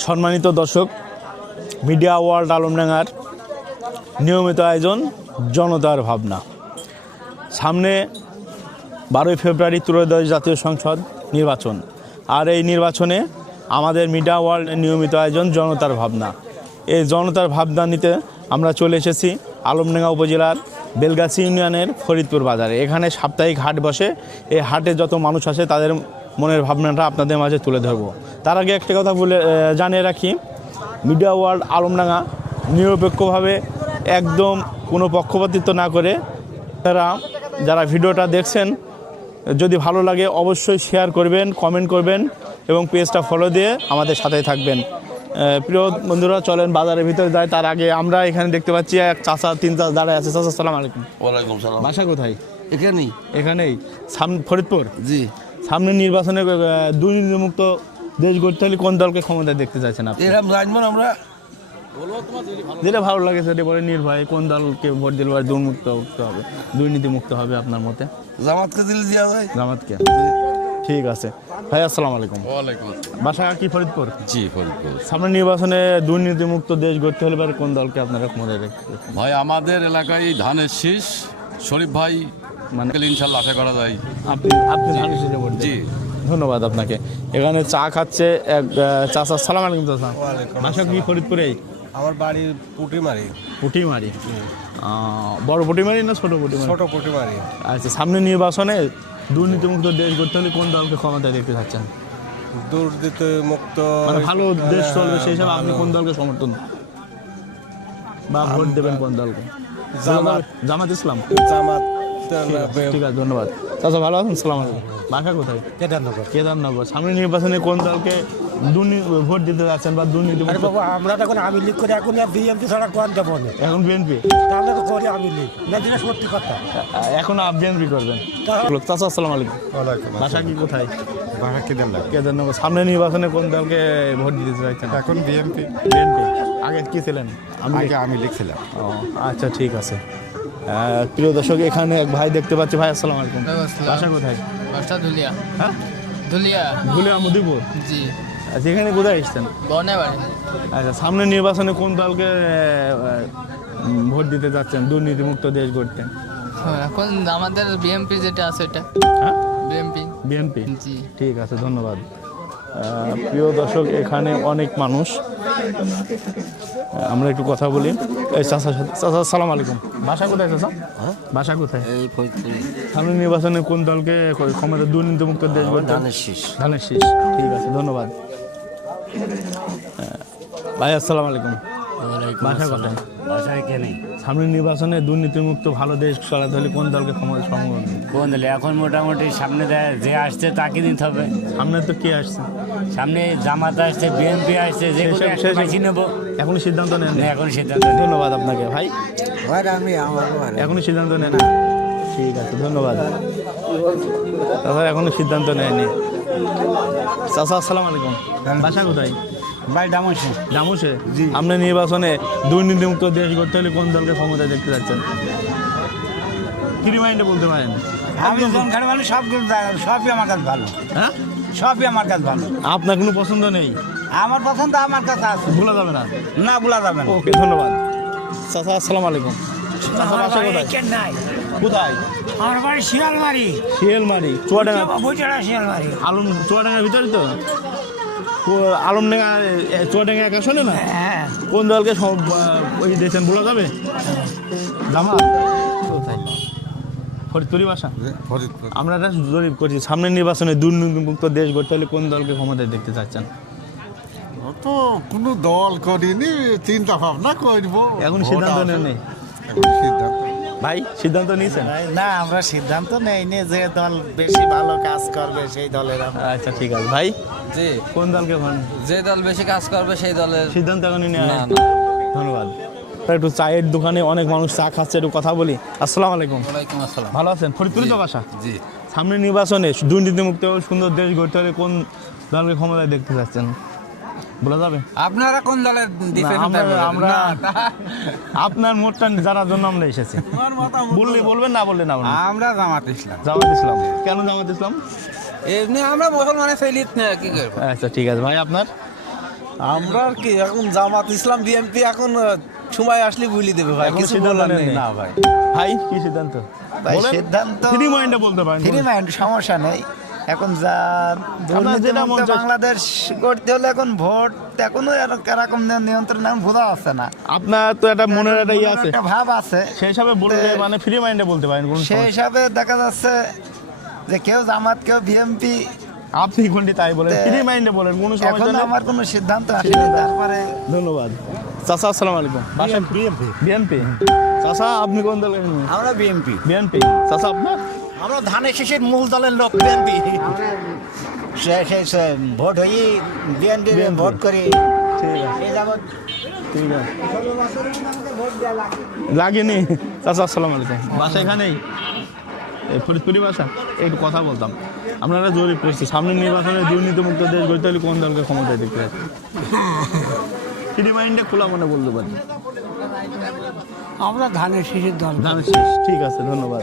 সম্মানিত দর্শক, media world আলমডাঙ্গার নিয়মিত আয়োজন জনতার ভাবনা। সামনে বারোই ফেব্রুয়ারি ত্রয়োদশ জাতীয় সংসদ নির্বাচন। আর এই নির্বাচনে আমাদের মিডিয়া ওয়ার্ল্ডের নিয়মিত আয়োজন জনতার ভাবনা। এই জনতার ভাবনা নিতে আমরা চলে এসেছি আলমডাঙ্গা উপজেলার বেলগাছি ইউনিয়নের ফরিদপুর বাজারে। এখানে সাপ্তাহিক হাট বসে। এই হাটে যত মানুষ আসে তাদের মনের ভাবনাটা আপনাদের মাঝে তুলে ধরবো। তার আগে একটা কথা বলে জানিয়ে রাখি মিডিয়া ওয়ার্ল্ড আলমডাঙ্গা নিরপেক্ষভাবে একদম কোনো পক্ষপাতিত্ব না করে তারা যারা ভিডিওটা দেখছেন যদি ভালো লাগে অবশ্যই শেয়ার করবেন কমেন্ট করবেন এবং পেজটা ফলো দিয়ে আমাদের সাথে থাকবেন। প্রিয় বন্ধুরা চলেন বাজারের ভিতরে যাই। তার আগে আমরা এখানে দেখতে পাচ্ছি এক চাচা তিন চাচা দাঁড়ায় আছে। চাচা সালাম আলাইকুম। ওয়ালাইকুম সালাম। বাসা কোথায়? এখানেই। এখানেই। সাম ফরিদপুর? জি। সামনে নির্বাচনে দুর্নীতিমুক্ত দেশ গড়তে হলে কোন দলকে ক্ষমতায় দেখতে চাইছেন আপনি? এরকম জানব না আমরা। যেটা ভালো লাগে সেটা বলে নির্ভয় কোন দলকে ভোট দিলে দুর্মুক্ত মুক্ত হবে দুর্নীতি মুক্ত হবে আপনার মতে? জামাতকে দিলে দেওয়া যায়। জামাতকে? ঠিক আছে। ভাই আসসালামু আলাইকুম। ওয়ালাইকুম বাসা কি ফরিদপুর? জি ফরিদপুর। সামনে নির্বাচনে দুর্নীতি মুক্ত দেশ গড়তে হলে কোন দলকে আপনারা ক্ষমতায় দেখতে ভাই আমাদের এলাকায় ধানের শীষ শরীফ ভাই মানে ইনশাল্লাহ আশা করা যায়। আপনি আপনি ধানের শীষে ভোট জি। ধন্যবাদ আপনাকে। এখানে চা খাচ্ছে এক চাচা। সালাম আলাইকুম চাচা। বাসা কি ফরিদপুরেই আমার বাড়ি পুটিমারি। পুটিমারি। বড় পুটিমারি না ছোট পুটিমারি? ছোট পুটিমারি। আচ্ছা সামনে নির্বাচনে দুর্নীতিমুক্ত দেশ গড়তে হলে কোন দলকে ক্ষমতায় দেখতে চাচ্ছেন? দুর্নীতি মুক্ত মানে ভালো দেশ চলবে সেই হিসাবে আপনি কোন দলকে সমর্থন? বা ভোট দেবেন কোন দলকে? জামাত। জামাত ইসলাম। জামাত। ঠিক আছে ধন্যবাদ। চাচা ভালো আছেন? সালাম আলাইকুম। বাসা কোথায়? কেদারনগর। কেদারনগর। সামনে নির্বাচনে কোন দলকে দুর্নীতি ভোট দিতে যাচ্ছেন বা দুর্নীতি আরে বাবা আমরা তো এখন আমি লিগ করে এখন বিএমপি ছাড়া কোন দেবো না। এখন বিএনপি? তাহলে তো করি আমি লিগ। না দিলে সত্যি কথা। এখন আপ বিএনপি করবেন। চাচা আসসালামু আলাইকুম। বাসা কি কোথায়? বাসা কেদারনগর। কেদারনগর। সামনে নির্বাচনে কোন দলকে ভোট দিতে চাইছেন এখন বিএমপি বিএনপি। আগে কি ছিলেন? আমি আগে আমি লিখছিলাম ও আচ্ছা ঠিক আছে। প্রিয় দর্শক এখানে এক ভাই দেখতে পাচ্ছি। ভাই আসসালামু আলাইকুম। বাসা কোথায়? বাসা ধুলিয়া। হ্যাঁ? ধুলিয়া। ভুলিয়া মদিপুর? জি। আচ্ছা এখানে কোথায় এসছেন? বনে বাড়ি। আচ্ছা সামনে নির্বাচনে কোন দলকে ভোট দিতে যাচ্ছেন? দুর্নীতিমুক্ত দেশ গড়তে। হ্যাঁ, এখন আমাদের বিএমপি যেটা আছে এটা হ্যাঁ? বিএমপি বিএনপি জি। ঠিক আছে ধন্যবাদ। প্রিয় দর্শক এখানে অনেক মানুষ। আমরা একটু কথা বলি। এই চাচা চাচা সালাম আলাইকুম। বাসা কোথায় চাচা? বাসা কোথায়? এই ফরিদপুরে সামনে নির্বাচনে কোন দলকে ক্ষমতা দুর্নীতিমুক্ত দেশ বলতে ধানের শীষ। ধানের শীষ। ঠিক আছে ধন্যবাদ। ভাই আসসালামু আলাইকুম। বাসা কোথায় বাসায় এখানে সামনে নির্বাচনে দুর্নীতিমুক্ত ভালো দেশ চালাতে হলে কোন দলকে ক্ষমতা সমর্থন কোন দলে? এখন মোটামুটি সামনে দেয়- যে আসছে তাকে দিতে হবে। সামনে তো কে আসছে? সামনে জামাত আসছে বিএনপি আসছে যে বেশি নেব। এখনও সিদ্ধান্ত নেন না, এখন সিদ্ধান্ত ধন্যবাদ আপনাকে ভাই। আমি আমার এখনও সিদ্ধান্ত নেন ঠিক আছে ধন্যবাদ। তাছাড়া এখনও সিদ্ধান্ত নেয়নি চাচা আসসালামু আলাইকুম। বাসা কোথায়? ভাই ডামসে জামুসে আপনি নির্বাচনে দুর্নীতিমুক্ত দেশ গড়তে হলে কোন দলকে ক্ষমতায় দেখতে যাচ্ছেন? ফ্রি মাইন্ডে বলতে পারেন? আমি জনখানে মানুষ সবগুলো সবই আমার কাছে ভালো। হ্যাঁ? সবই আমার কাছে ভালো। আপনার কোনো পছন্দ নেই? আমার পছন্দ আমার কাছে আছে। ভোলা যাবে না? না বলা যাবে না। ওকে ধন্যবাদ। চাচা আসসালামু আলাইকুম। কোথায়? আমার বাড়ি শিয়ালমারি। শিয়ালমারি চুয়াডাঙ্গা। শিয়ালমারি। আলম চুয়াডাঙ্গার ভিতরে তো? আলমডাঙ্গা চুয়াডাঙ্গা একা শোনে না? হ্যাঁ। কোন দলকে ওই দিয়েছেন বলা যাবে? জামা ফরিদপুরি বাসা আমরা একটা জরিপ করছি সামনের নির্বাচনে দুর্নীতিমুক্ত দেশ গড়তে হলে কোন দলকে ক্ষমতায় দেখতে চাচ্ছেন? তো কোনো দল করিনি চিন্তা ভাবনা করব। এখন সিদ্ধান্ত নেই। সিদ্ধান্ত ভাই সিদ্ধান্ত নিয়েছেন? না আমরা সিদ্ধান্ত নেইনি যে দল বেশি ভালো কাজ করবে সেই দলের আমরা। আচ্ছা ঠিক আছে। ভাই জি। কোন দলকে ভোট যে দল বেশি কাজ করবে সেই দলের সিদ্ধান্ত এখনই নেওয়া না। ধন্যবাদ। একটু চায়ের দোকানে অনেক মানুষ চা খাচ্ছে একটু কথা বলি। আসসালামু আলাইকুম। ওয়ালাইকুম আসসালাম। ভালো আছেন? ফরিদপুরি তো বাসা? জি। সামনে নির্বাচনে দুর্নীতিমুক্ত সুন্দর দেশ গড়তে হলে কোন দলকে ক্ষমতায় দেখতে চাচ্ছেন? বলা যাবে? আপনারা কোন দলের আমরা- আমরা আপনার মোটটা জানার জন্য আমরা এসেছি। বললে। বলবেন না বললে না আমরা জামাত ইসলাম। জামাত ইসলাম। কেন জামাত ইসলাম? এমনি আমরা মুসলমানের ফেলিত না কি করব? আচ্ছা ঠিক আছে। ভাই আপনার? আমরা আর কি এখন জামাত ইসলাম বিএমপি এখন সময় আসলে ভুলি দেবে ভাই কিছু বলার নেই। না ভাই। ভাই কি সিদ্ধান্ত? ভাই সিদ্ধান্ত ফ্রি মাইন্ডে বলতে পারেন ফ্রি মাইন্ড সমস্যা নেই। এখন যা দুর্নীতিমুক্ত বাংলাদেশ করতে হলে এখন ভোট এখনও এরকম নিয়ন্ত্রণ এখন বোঝা যাচ্ছে না। আপনার তো একটা মনের একটা ইয়ে আছে। একটা ভাব আছে। সেই হিসাবে বললে মানে ফ্রি মাইন্ডে বলতে পারেন সেই হিসাবে দেখা যাচ্ছে যে কেউ জামাত কেউ বিএমপি আপনি কোনটি তাই বলেন? ফ্রি মাইন্ডে বলেন কোনো সমস্যা এখন নেই। আমার কোনো সিদ্ধান্ত আসেনি তারপরে ধন্যবাদ। চাচা আসসালামু আলাইকুম। বিএনপি। বিএনপি। চাচা আপনি কোন দলের? আমরা বিএমপি বিএনপি। চাচা আপনার? আমরা ধানের শেষের মূল দলের লোক বিএমপি ভোট হয়ে বিএনপি ভোট করি। লাগেনি। চাচা আসসালামু আলাইকুম। বাসা এখানেই। এই ফরিদপুরি বাসা? একটু কথা বলতাম। আপনারা জরিপ করছি সামনে নির্বাচনে দুর্নীতিমুক্ত দেশ গড়তে হলে কোন দলকে ক্ষমতায় দেখতে হবে? ফ্রি মাইন্ডে খোলা মনে বলতে পারি। আমরা ধানের শেষের দল। ধানের শীষ। ঠিক আছে ধন্যবাদ।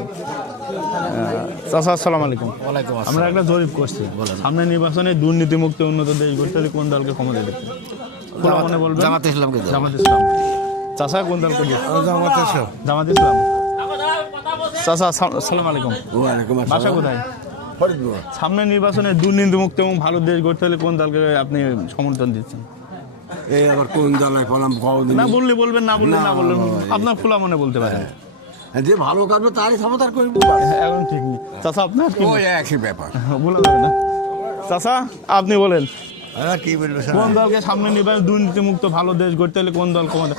চাচা আসসালামু আলাইকুম। আমরা একটা জরিপ করছি। সামনে নির্বাচনে দুর্নীতিমুক্ত উন্নত দেশ গড়তে হলে কোন দলকে হবে? খোলা মনে বলবেন? জামাত ইসলামকে জামাত ইসলাম। চাচা কোন দলকে জামাত ইসলাম। জামাত ইসলাম। চাচা আসসালামু আলাইকুম। ওয়ালাইকুম বাসা কোথায়? সামনে নির্বাচনে দুর্নীতিমুক্ত এবং ভালো দেশ গড়তে হলে কোন দলকে আপনি সমর্থন দিচ্ছেন? এই আবার কোন দলের কলম কদিন না বললে বলবেন না বললে না বললেন আপনার খোলা মনে বলতে পারেন। যে ভালো কাটবে তারই ক্ষমতার করব। এখন ঠিক নেই। চাচা আপনার কি? ওই একই ব্যাপার। বলা যাবে না। চাচা আপনি বলেন। কি বলব কোন দলকে সামনে নির্বাচন দুর্নীতিমুক্ত ভালো দেশ গড়তে হলে কোন দল ক্ষমতা?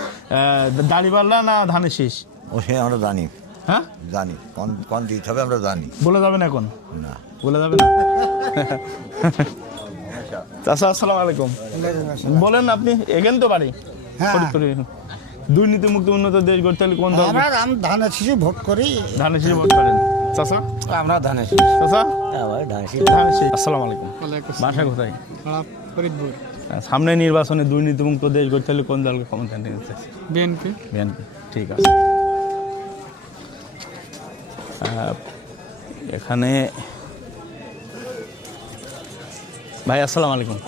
দাড়িপাল্লা না ধানের শীষ? ও সে আমরা জানি। হ্যাঁ? জানি। কোন কোন দিতে হবে আমরা জানি। বলে যাবেন এখন? না। বলে যাবে না চাচা আসসালামু আলাইকুম। বলেন আপনি এগেন তো বাড়ি? ফরিদপুরে। দুর্নীতিমুক্ত উন্নত দেশ গড়তে হলে কোন দল? আমরা আমি ধানের শিশু ভোট করি। ধানের শীষ ভোট করেন। চাচা? আমরা ধানের চাচা? আবার ধানের শীষ আসসালামু আলাইকুম। বাসা কোথায়? ফরিদপুর। সামনে নির্বাচনে দুর্নীতিমুক্ত দেশ গড়তে হলে কোন দলকে ক্ষমতা নিতে বিএনপি। বিএনপি ঠিক আছে। এখানে ভাই আসসালামু আলাইকুম।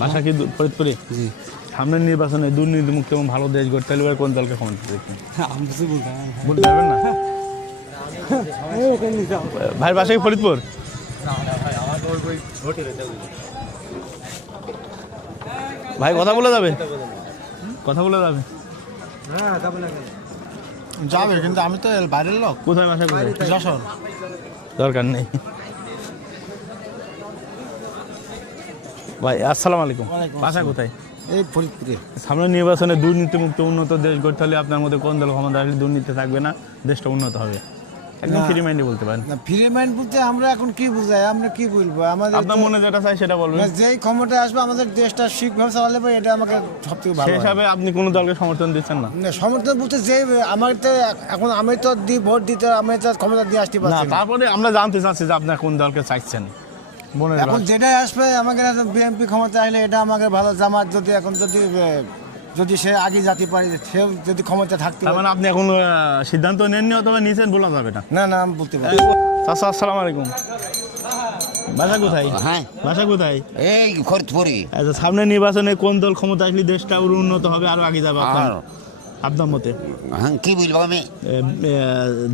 বাসা কি ফরিদপুরে? জি। সামনের নির্বাচনে দুর্নীতিমুক্ত এবং ভালো দেশ গড়তে হলে এবার কোন দলকে ক্ষমতা দেখবেন? বলতে পারবেন না? ভাই বাসা কি ফরিদপুর? ভাই কথা বলে যাবে? কথা বলে যাবে? যাবে কিন্তু আমি তো বাইরের লোক। কোথায় বাসা কোথায়? যশোর। দরকার নেই। ভাই আসসালামু আলাইকুম। বাসা কোথায়? এই ফরিদপুরে। সামনে নির্বাচনে দুর্নীতিমুক্ত উন্নত দেশ গড়তে হলে আপনার মধ্যে কোন দল ক্ষমতা আসলে দুর্নীতি থাকবে না দেশটা উন্নত হবে? একদম ফ্রি মাইন্ডে বলতে পারেন। না ফ্রি মাইন্ড বলতে আমরা এখন কি বুঝাই? আমরা কি বলব? আমাদের আপনার মনে যেটা চাই সেটা বলবেন। যেই ক্ষমতা আসবে আমাদের দেশটা ঠিকভাবে চালালে পরে এটা আমাকে সব থেকে ভালো সেই হিসাবে আপনি কোনো দলকে সমর্থন দিচ্ছেন না? না, সমর্থন বলতে যে আমার তো এখন আমি তো দি ভোট দিতে আমি তো ক্ষমতা দিয়ে আসতে পারছি না। তারপরে আমরা জানতে চাচ্ছি যে আপনার কোন দলকে চাইছেন। এখন যেটাই আসবে আমাকে বিএনপি ক্ষমতা আসলে এটা আমাকে ভালো জামাত যদি এখন যদি যদি সে আগে যেতে পারে সেও যদি ক্ষমতা থাকতে পারে মানে আপনি এখন সিদ্ধান্ত নেননি অথবা নিয়েছেন বলা যাবে না? না না আমি বলতে পারি চাচা আসসালামু আলাইকুম। বাসা কোথায়? হ্যাঁ। বাসা কোথায়? এই আচ্ছা সামনে নির্বাচনে কোন দল ক্ষমতা আসলে দেশটা আরও উন্নত হবে আরও আগে যাবে আপনার? আপনার মতে? হ্যাঁ কি বলব আমি?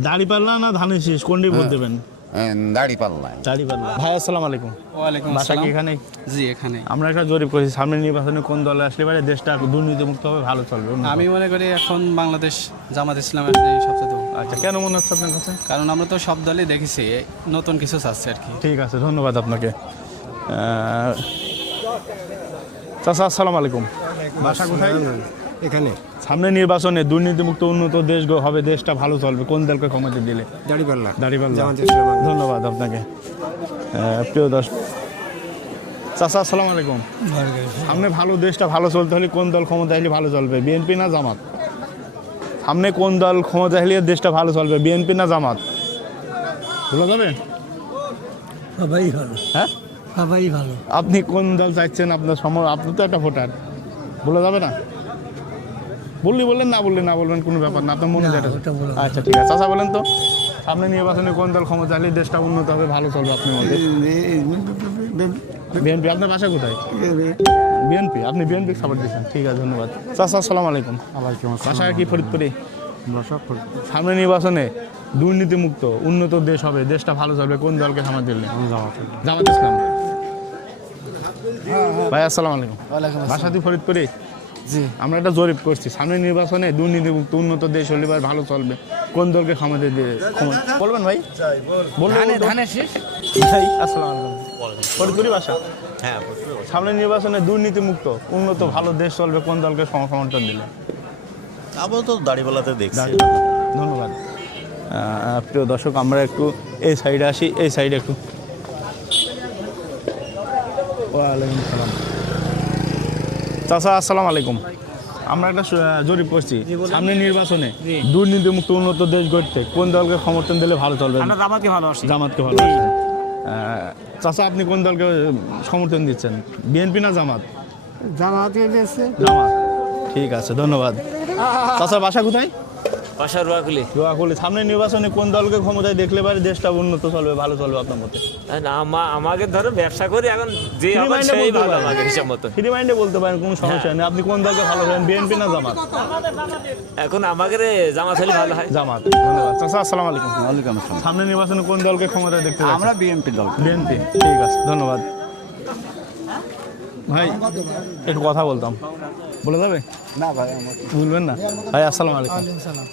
দাড়ি পাল্লা না ধানের শেষ? কোনটি ভোট দেবেন? দাড়ি পাল্লাই ভাই আসসালামু আলাইকুম। ওয়ালাইকুম বাসা কি এখানে? জি এখানে আমরা একটা জরিপ করেছি সামনে নির্বাচনে কোন দলে আসলে পারে দেশটা দুর্নীতিমুক্ত হবে ভালো চলবে আমি মনে করি এখন বাংলাদেশ জামাত ইসলাম আসলে সবচেয়ে আচ্ছা কেন মনে হচ্ছে আপনার কাছে? কারণ আমরা তো সব দলই দেখেছি নতুন কিছু চাচ্ছে আর কি। ঠিক আছে ধন্যবাদ আপনাকে। চাচা আসসালামু আলাইকুম। বাসা কোথায়? এখানে? সামনে নির্বাচনে দুর্নীতিমুক্ত উন্নত দেশ গো- হবে দেশটা ভালো চলবে। কোন দলকে ক্ষমতা দিলে? দাঁড়িপাল্লা। ধন্যবাদ আপনাকে। প্রিয় দর্শক চাচা আসসালামু আলাইকুম। সামনে ভালো দেশটা ভালো চলতে হলে কোন দল ক্ষমতা আসলে ভালো চলবে? বিএনপি না জামাত? সামনে কোন দল ক্ষমতা আসলে দেশটা ভালো চলবে? বিএনপি না জামাত? বলা যাবে সবাই ভালো। হ্যাঁ? সবাই ভালো। আপনি কোন দল চাইছেন আপনার সম আপনি তো একটা ভোটার। বলা যাবে না? বললি বললেন না বললে না বলবেন কোনো ব্যাপার না আপনার মনে যেটা আচ্ছা ঠিক আছে চাচা বলেন তো সামনে নির্বাচনে কোন দল ক্ষমতা আসলে দেশটা উন্নত হবে ভালো চলবে আপনি মধ্যে বিএনপি আপনার বাসা কোথায় বিএনপি আপনি বিএনপি সাপোর্ট দিচ্ছেন ঠিক আছে ধন্যবাদ চাচা আসসালামু আলাইকুম আলাইকুম বাসা কি ফরিদপুরে। সামনে নির্বাচনে দুর্নীতিমুক্ত উন্নত দেশ হবে দেশটা ভালো চলবে কোন দলকে সামাল দিলে জামাত ইসলাম ভাই আসসালামু আলাইকুম বাসাতি ফরিদপুরে জি আমরা একটা জরিপ করছি। সামনে নির্বাচনে দুর্নীতিমুক্ত উন্নত দেশ হলে এবার ভালো চলবে। কোন দলকে ক্ষমতা দিয়ে বলবেন ভাই? বলবেন ধানের শীষ? ভাই আসসালামু আলাইকুম। ফরিদপুরি হ্যাঁ সামনে নির্বাচনে দুর্নীতিমুক্ত উন্নত ভালো দেশ চলবে কোন দলকে সম- সমর্থন দিলে আপাতত দাড়িপাল্লাতে দেখছি। ধন্যবাদ। প্রিয় দর্শক আমরা একটু এই সাইডে আসি এই সাইডে একটু। ওয়ালাইকুম সালাম। চাচা আসসালাম আলাইকুম। আমরা একটা জরিপ করছি। সামনে নির্বাচনে দুর্নীতিমুক্ত উন্নত দেশ গড়তে কোন দলকে সমর্থন দিলে ভালো চলবে? আমরা জামাতকে ভালোবাসি জামাতকে ভালো চাচা আপনি কোন দলকে সমর্থন দিচ্ছেন? বিএনপি না জামাত? জামাত জামাত। ঠিক আছে ধন্যবাদ। চাচার বাসা কোথায়? বাসা রুয়াগুলি দোয়াকুলি সামনে নির্বাচনে কোন দলকে ক্ষমতায় দেখলে পারে দেশটা উন্নত চলবে ভালো চলবে আপনার মতে? আমাকে ধরো ব্যবসা করি এখন যে এ বলতে পারেন। আমাকে হিসাব মতো। ফ্রি মাইন্ডে বলতে পারেন কোনো সমস্যা নেই। আপনি কোন দলকে ভালো করেন বিএনপি না জামাত? এখন আমাকে জামাত হলে ভালো হয়। জামাত ধন্যবাদ। চাচা আসসালামু আলাইকুম। ওয়ালাইকুম আসসালাম। সামনে নির্বাচনে কোন দলকে ক্ষমতায় দেখতে আমরা বিএমপি দল। বিএনপি ঠিক আছে ধন্যবাদ। ভাই একটু কথা বলতাম। বলে যাবে? না ভাই বলবেন না। ভাই আসসালামু আলাইকুম।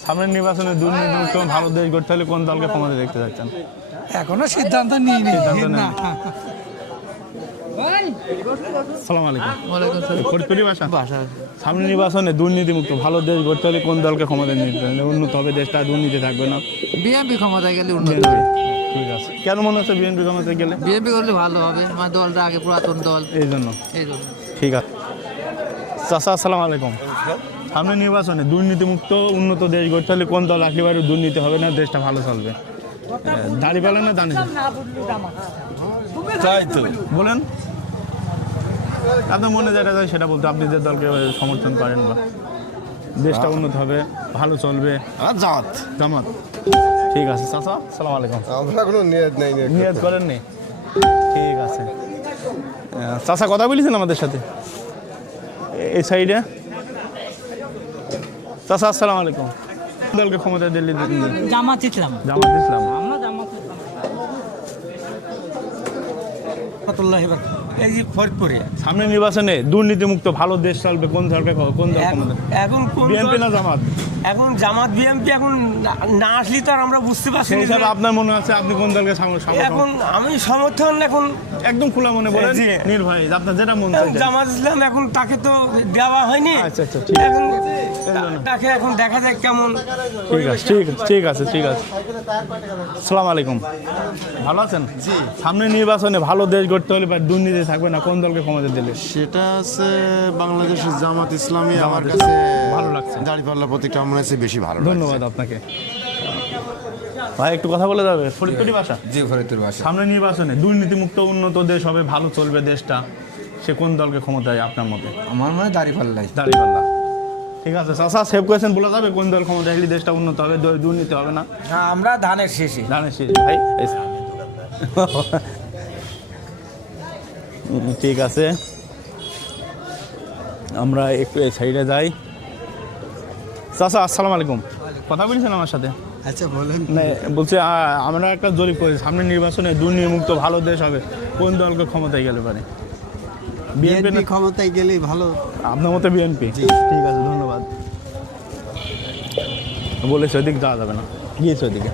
সামনের নির্বাচনে দুর্নীতিমুক্ত ভালো দেশ গড়তে হলে কোন দলকে ক্ষমতা দেখতে যাচ্ছেন? এখনও সিদ্ধান্ত নিইনি। সিদ্ধান্ত নেন। সালাম আলাইকুম। ফরিদপুরি ভাষা? সামনে নির্বাচনে দুর্নীতিমুক্ত ভালো দেশ গড়তে হলে কোন দলকে ক্ষমতা নিতে হবে? উন্নত হবে দেশটা দুর্নীতি থাকবে না। বিএনপি ক্ষমতায় গেলে উন্নত বিএনপি ঠিক আছে। কেন মনে হচ্ছে বিএনপি ক্ষমতায় গেলে? বিএনপি করলে ভালো হবে আমার দলটা আগে পুরাতন দল। এই জন্য এই জন্য ঠিক আছে। চাচা আসসালামু আলাইকুম। সামনে নির্বাচনে দুর্নীতিমুক্ত উন্নত দেশ গড়তে হলে কোন দল আসলে এবারে দুর্নীতি হবে না দেশটা ভালো চলবে? দাড়ি পালা না দানে তাই তো। বলেন। আপনার মনে যেটা যায় সেটা বলতে আপনি যে দলকে সমর্থন করেন বা। দেশটা উন্নত হবে ভালো চলবে। আর জামাত। জামাত। ঠিক আছে চাচা সালাম আলাইকুম। আমরা কোনো নিয়ত নেই নিয়ত করেননি? ঠিক আছে। চাচা কথা বলেছেন আমাদের সাথে? এই সাইডে? চাচা আসসালামু আলাইকুম। দলকে ক্ষমতা দিল্লি জামাত ইসলাম। জামাত ইসলাম। আমরা জামাত এই যে ফরিদপুরে। সামনে নির্বাচনে দুর্নীতিমুক্ত ভালো দেশ চলবে কোন দলকে কোন দল এখন বিএনপি না জামাত? এখন জামাত বিএমপি এখন না- আসলে তো আর আমরা বুঝতে পারছি না আপনার মনে আছে আপনি কোন দলকে এখন আমি সমর্থন এখন একদম খোলা মনে বলেন। নির্ভয় আপনার যেটা মনে হয় জামাত ইসলাম এখন তাকে তো দেওয়া হয়নি আচ্ছা, আচ্ছা, ঠিক আছে। এখন তাকে এখন দেখা যাক কেমন ঠিক আছে ঠিক আছে ঠিক আছে ঠিক আছে সালাম আলাইকুম। ভালো আছেন? জি। সামনে নির্বাচনে ভালো দেশ গড়তে হলে বা দুর্নীতি থাকবে না কোন দলকে ক্ষমতা দিলে? সেটা হচ্ছে বাংলাদেশের জামাত ইসলামী আমার কাছে ভালো লাগছে। দাড়িপাল্লা প্রতীকটা আমার কাছে বেশি ভালো ধন্যবাদ আপনাকে। ভাই একটু কথা বলে যাবে। ফরিদপুরি ভাষা? জি ফরিদপুর বাসা সামনে নির্বাচনে দুর্নীতিমুক্ত উন্নত দেশ হবে ভালো চলবে দেশটা। সে কোন দলকে ক্ষমতায় আপনার মতে? আমার মনে দাড়ি পাল্লাই দাঁড়িপাল্লা। ঠিক আছে চাষা সেভ করেছেন বলা যাবে কোন দল ক্ষমতা এলে দেশটা উন্নত হবে দুর্নীতি হবে না। হ্যাঁ আমরা ধানের শেষে জানিস ভাই এই- ঠিক আছে। আমরা একটু এই সাইডে যাই। চাচা আসসালামু আলাইকুম। কথা বলছেন আমার সাথে? আচ্ছা বলেন। না বলছি আমরা একটা জরিপ করি সামনে নির্বাচনে দুর্নীতিমুক্ত ভালো দেশ হবে কোন দলকে ক্ষমতায় গেলে পারে? বিএনপি ক্ষমতায় গেলেই ভালো। আপনার মতো বিএনপি? ঠিক আছে ধন্যবাদ। বলেছে ওইদিক যাওয়া যাবে না। গিয়েছে ওইদিকে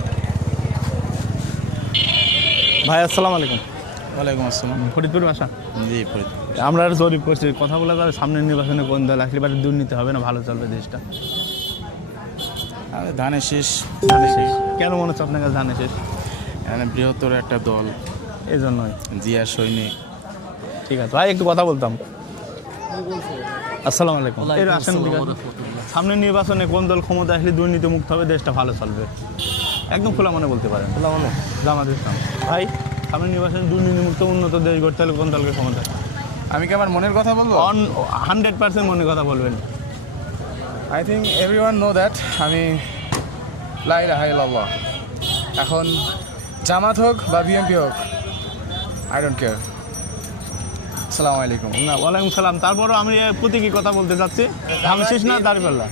ভাই আসসালামু আলাইকুম। ওয়ালাইকুম আসসালাম। ফরিদপুর ভাষা জি ফরিদ আমরা আর জরিপ করছি কথা বলা যাবে সামনের নির্বাচনে কোন দল আসলে এবারে দুর্নীতি হবে না ভালো চলবে দেশটা? আরে ধানের শেষ। ধানে শেষ। কেন মনে হচ্ছে আপনার কাছে ধানে শেষ? মানে বৃহত্তর একটা দল। এই জন্যই জিয়া সৈনিক। ঠিক আছে ভাই একটু কথা বলতাম। আসসালামু আলাইকুম। এর আসেন। সামনের নির্বাচনে কোন দল ক্ষমতা আসলে দুর্নীতি মুক্ত হবে দেশটা ভালো চলবে? একদম খোলা মনে বলতে পারেন। খোলা মনে। জামাত ইসলাম। ভাই সামনের নির্বাচনে দুর্নীতি মুক্ত উন্নত দেশ গড়তে হলে কোন দলকে ক্ষমতা? আমি কি আমার মনের কথা বলব? অন হান্ড্রেড পার্সেন্ট মনের কথা বলবেন। I think every one know that আমি লাই রাহাই এখন জামাত হোক বা বিএনপি হোক আই ডোন্ট কেয়ার আসসালামু আলাইকুম। না ওয়ালাইকুম সালাম। তারপরও আমি প্রতীকী কথা বলতে চাচ্ছি ধানের শীষ না দাঁড়িপাল্লা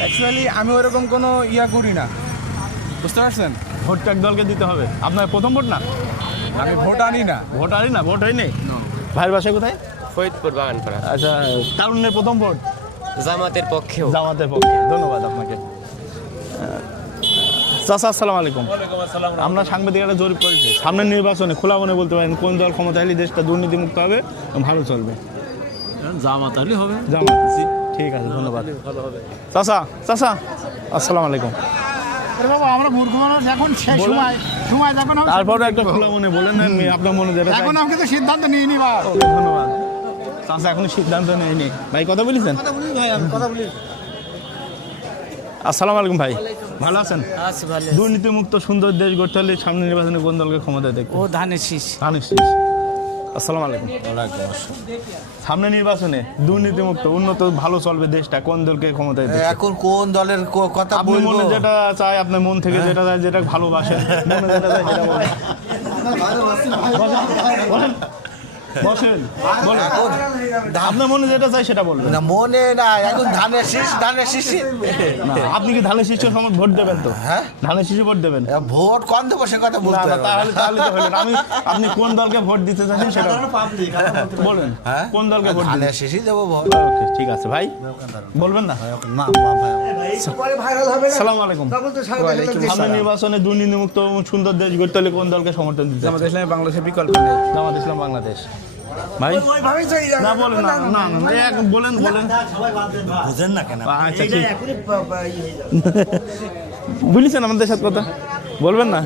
অ্যাকচুয়ালি আমি ওরকম কোনো ইয়া করি না। বুঝতে পারছেন? ভোটটা এক দলকে দিতে হবে। আপনার প্রথম ভোট না? আমি ভোট আনি না। ভোট আরই না? ভোট হয়নি? ভাইয়ের বাসায় কোথায়? ফরিদপুর বাগানপাড়া। আচ্ছা তারুণ্যের প্রথম ভোট? জামাতের পক্ষেও। জামাতের পক্ষে। ধন্যবাদ আপনাকে। চাচা আসসালামু আলাইকুম। আমরা সাংবাদিক একটা জরিপ করেছি। সামনের নির্বাচনে খোলা মনে বলতে পারেন কোন দল ক্ষমতা এলে দেশটা দুর্নীতিমুক্ত হবে এবং ভালো চলবে। জামাত হলে হবে। জামাত। ঠিক আছে ধন্যবাদ। চাচা চাচা আসসালামু আলাইকুম। আমরা মূর্খ মানুষ এখন সেই সময় সময় যখন তারপরে একটা খোলা মনে বলেন না, আপনার মনে চাই। এখন আমাকে তো সিদ্ধান্ত নিয়ে নিবা ওকে, ধন্যবাদ। চাচা এখনও সিদ্ধান্ত নেয়নি। ভাই কথা বলেছেন? কথা বলি আসসালামু আলাইকুম ভাই। ভালো আছেন? আচ্ছা ভালো দুর্নীতিমুক্ত সুন্দর দেশ গড়তে হলে সামনে নির্বাচনে কোন দলকে ক্ষমতা দেখবে ও ধানের শীষ। ধানের শীষ। আসসালামু আলাইকুম। সামনে নির্বাচনে দুর্নীতিমুক্ত উন্নত ভালো চলবে দেশটা কোন দলকে ক্ষমতায় এখন কোন দলের কথা আপনি মনে যেটা চায় আপনার মন থেকে যেটা চায় যেটা ভালোবাসেন। মনে যেটা চায় সেটা বলেন বলেন। বসেন বলেন। আপনার মনে যেটা চায় সেটা বলবেন। না মনে না এখন ধানের শীষ ধানের শীষ আপনি কি ধানের শীর্ষ সময় ভোট দেবেন তো? হ্যাঁ? ধানের শীর্ষে ভোট দেবেন? ভোট কম দেবো সে কথা না বলতে না। তাহলে তাহলে তো হলো আমি আপনি কোন দলকে ভোট দিতে চাচ্ছেন সেটা বলেন হ্যাঁ? কোন দলকে ভোট দিতে ধানের শীষই দেবো ভোট। ওকে ঠিক আছে ভাই। বলবেন না? সালাম আলাইকুম। সামনে নির্বাচনে দুর্নীতিমুক্ত সুন্দর দেশ গড়তে হলে কোন দলকে সমর্থন দিতে জামাত ইসলামী বাংলাদেশের বিকল্প নেই। জামাত ইসলাম বাংলাদেশ। ভাই? না বলেন না না এক- বলেন বলেন। বুঝেন না কেন? আচ্ছা ঠিক। আমাদের সাথে কথা। বলবেন না?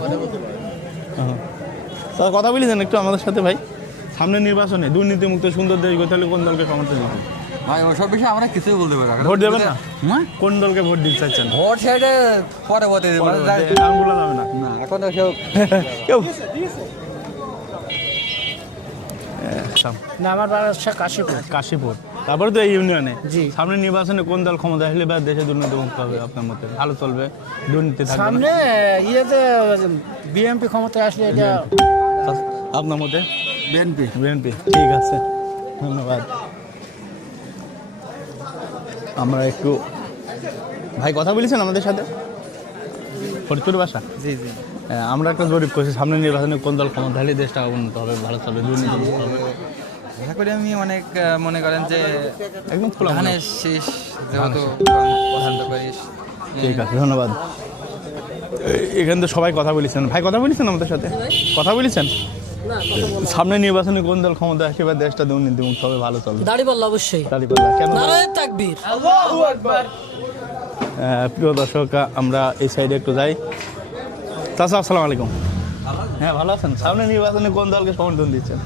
কথা বলেছেন একটু আমাদের সাথে ভাই? সামনে নির্বাচনে দুর্নীতিমুক্ত সুন্দর দেশ গড়তে হলে কোন দলকে সমর্থন দিতে ভাই ওসব বিষয়ে আমরা কিছুই বলতে পারি ভোট দেবেন না? কোন দলকে ভোট দিতে চাচ্ছেন? ভোট সাইডে পরে পরে বলতে, যাবে না। না এখন সব কেউ না আমার বাসা কাশীপুর। কাশীপুর। তারপরে তো এই ইউনিয়নে জি। সামনে নির্বাচনে কোন দল ক্ষমতা আসলে বা দেশে দুর্নীতিমুক্ত হবে আপনার মতে? ভালো চলবে? দুর্নীতি থাকবে সামনে ইয়েতে বিএমপি ক্ষমতায় আসলে এটা আপনার মতে? বিএনপি। বিএনপি ঠিক আছে। ধন্যবাদ। আমরা একটু ভাই কথা বলেছেন আমাদের সাথে? ফরিদপুর বাসা? জি জি। হ্যাঁ, আমরা একটা জরিপ করছি সামনে নির্বাচনে কোন দল ক্ষমতা হলে দেশটা উন্নত হবে ভালো চলবে দুর্নীতি মুক্ত হবে। আশা করি আমি অনেক মনে করেন যে একদম মনে। ধানের শীষ যেহেতু পছন্দ করিস ঠিক আছে ধন্যবাদ। এখানে তো সবাই কথা বলেছেন। ভাই কথা বলেছেন আমাদের সাথে? কথা বলেছেন? সামনে নির্বাচনে কোন দল ক্ষমতা আসে বা দেশটা দুর্নীতি মুক্ত হবে ভালো চলবে। দাড়িপাল্লা অবশ্যই। দাঁড়িপাল্লা কেন তাকবীর। আহ, প্রিয় দর্শক আমরা এই সাইডে একটু যাই। চাচা আসসালামু আলাইকুম। হ্যাঁ ভালো আছেন? সামনে নির্বাচনে কোন দলকে সমর্থন দিচ্ছেন?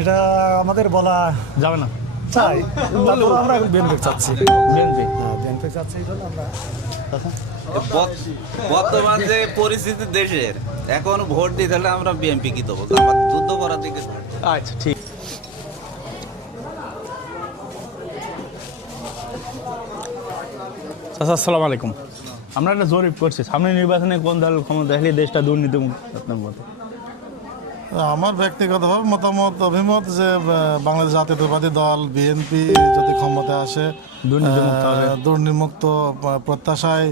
এটা আমাদের বলা যাবে না। চাই। আমরা বিএনপি চাচ্ছি। বিএনপি বিএনপি চাচ্ছি এই জন্য আমরা। বর্তমান যে পরিস্থিতি দেশের এখন ভোট দিতে হলে আমরা বিএনপি কি দেবো? যুদ্ধ করার দিকে আচ্ছা ঠিক। চাচা আসসালামু আলাইকুম। আমরা একটা জরিপ করছি সামনে নির্বাচনে কোন দল ক্ষমতা আসলে দেশটা দুর্নীতি মুক্ত আপনার মতে? আমার ব্যক্তিগতভাবে মতামত অভিমত যে বাংলাদেশ জাতীয়তাবাদী দল বিএনপি যদি ক্ষমতা আসে দুর্নীতিমুক্ত দুর্নীতিমুক্ত প্রত্যাশায়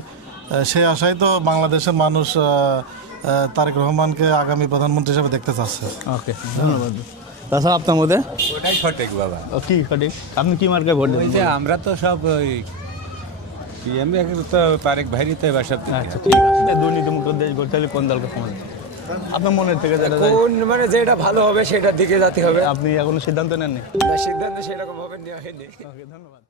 সেই আশায় তো বাংলাদেশের মানুষ তারেক রহমানকে আগামী প্রধানমন্ত্রী হিসেবে দেখতে চাচ্ছে। ওকে ধন্যবাদ। তাছাড়া আপনার মতে ওটাই সঠিক বাবা। ও, কি সঠিক? আপনি কি মার্কে ভোট দেবেন যে আমরা তো সব ওই পিএম তো তারেক ভাইরই তো এবার সব আচ্ছা দুর্নীতিমুক্ত দেশ গড়তে হলে কোন দলকে ক্ষমতা আপনার মনের থেকে যেটা যায়, মানে যেটা ভালো হবে সেটার দিকে যেতে হবে। আপনি এখনও সিদ্ধান্ত নেননি? সিদ্ধান্ত সেরকম ভাবে নেওয়া হয়নি। ওকে ধন্যবাদ।